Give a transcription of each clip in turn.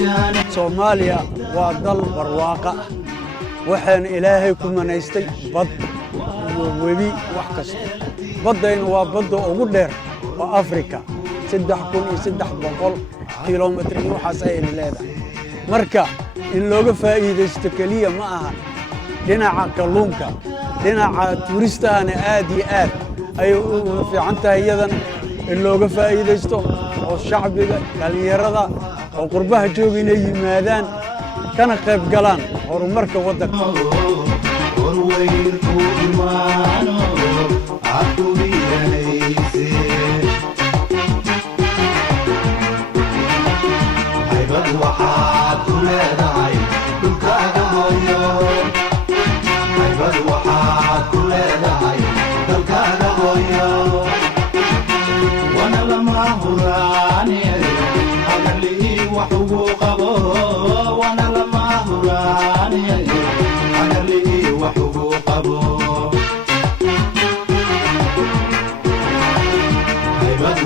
Somaliya waa dal barwaaqo ah waxaan Ilaahay ku manaystay bad iyo webi wax kasta badayna waa badda ugu dheer oo Afrika 3,300 kiiloomitir waxaas ay leedahay marka in looga faa'iideysto kaliya ma aha dhinaca kalluunka dhinaca tuuristaana aad iyo aad ay u fiican tahay iyadan in looga faa'iideysto oo shacbiga dhalinyarada oo qurbaha joogay inay yimaadaan kana qayb galaan horumarka waddanka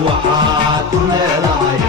waxaad ku leedahay